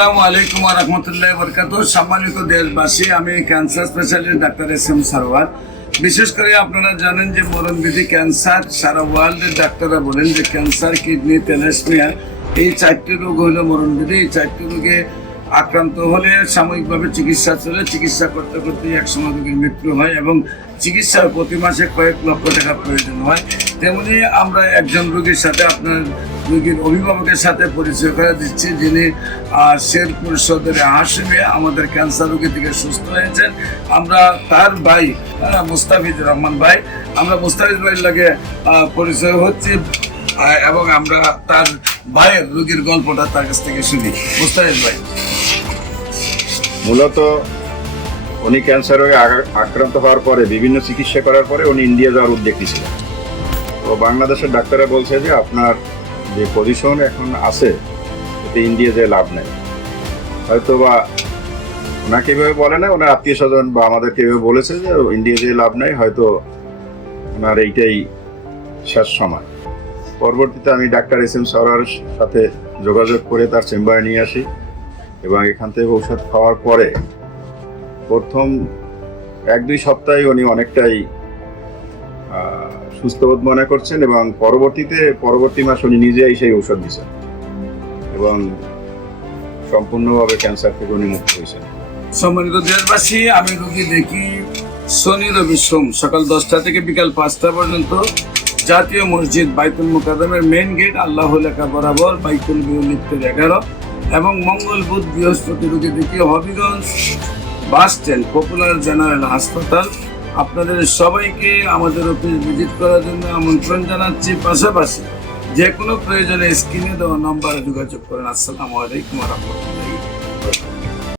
আসসালামু আলাইকুম ওয়া রাহমাতুল্লাহি ওয়া বারাকাতুহু। সম্মানিত দেশবাসী, আমি cancer specialist doctor SM. Sarwar. বিশেষ করে আপনারা জানেন যে মরণবিধি ক্যান্সার, সারা ওয়ার্ল্ডের ডাক্তাররা বলেন যে ক্যান্সার, কিডনি, থ্যালাসেমিয়া এই চারটি রোগ হলো মরণবিধি। এই চারটি রোগে আক্রান্ত হলে সাময়িকভাবে চিকিৎসা চলে, চিকিৎসা করতে করতে একসময় রোগীর মৃত্যু হয় এবং চিকিৎসার প্রতি মাসে কয়েক লক্ষ টাকা প্রয়োজন হয়। তেমনি আমরা একজন রোগীর সাথে আপনার রোগীর অভিভাবকের সাথে পরিচয় করে দিচ্ছি, যিনি শেরপুর সদরে হাসিমে আমাদের ক্যান্সার রোগী থেকে সুস্থ হয়েছেন। আমরা তার ভাই মুস্তাফিজুর রহমান ভাই, আমরা মুস্তাফিজ ভাইয়ের লাগে পরিচয় হচ্ছে এবং আমরা তার ভাইয়ের রোগীর গল্পটা তার কাছ থেকে শুনি। মুস্তাফিজ ভাই, মূলত উনি ক্যান্সার রোগে আক্রান্ত হওয়ার পরে বিভিন্ন চিকিৎসা করার পরে উনি ইন্ডিয়া যাওয়ার উদ্যোগ নিয়েছিলেন। তো বাংলাদেশের ডাক্তাররা বলছে যে আপনার যে পজিশন এখন আছে এতে ইন্ডিয়া যেয়ে লাভ নেই। হয়তো বা ওনাকে এভাবে বলে না, ওনার আত্মীয় স্বজন বা আমাদেরকে এভাবে বলেছে যে ইন্ডিয়া যেয়ে লাভ নেই, হয়তো ওনার এইটাই শেষ সময়। পরবর্তীতে আমি ডাক্তার এস.এম. সারওয়ারের সাথে যোগাযোগ করে তার চেম্বারে নিয়ে আসি এবং এখান থেকে ঔষধ খাওয়ার পরে প্রথম 1-2 সপ্তাহে উনি অনেকটাই সুস্থবোধ মনে করছেন এবং পরবর্তী মাস উনি নিজেই সেই ঔষধ দিচ্ছেন এবং সম্পূর্ণভাবে ক্যান্সার থেকে উনি মুক্ত হয়েছেন। সম্মানিত দেশবাসী, আমি রোগী দেখি শনি, রবি, সোম সকাল 10টা থেকে বিকাল 5টা পর্যন্ত জাতীয় মসজিদ বাইতুল মুকাদ্দামের মেইন গেট আল্লাহ লেখা বরাবর বাইতুল বিউলিপ্তের 11 এবং মঙ্গল, বুধ, বৃহস্পতি রোগী দেখি Habiganj bus stand popular general হাসপাতাল। আপনাদের সবাইকে আমাদের অফিস ভিজিট করার জন্য আমন্ত্রণ জানাচ্ছি। পাশাপাশি যে কোনো প্রয়োজনে স্ক্রিনে দেওয়া নম্বরে যোগাযোগ করেন। আসসালামু আলাইকুম ওয়া রাহমাতুল্লাহ।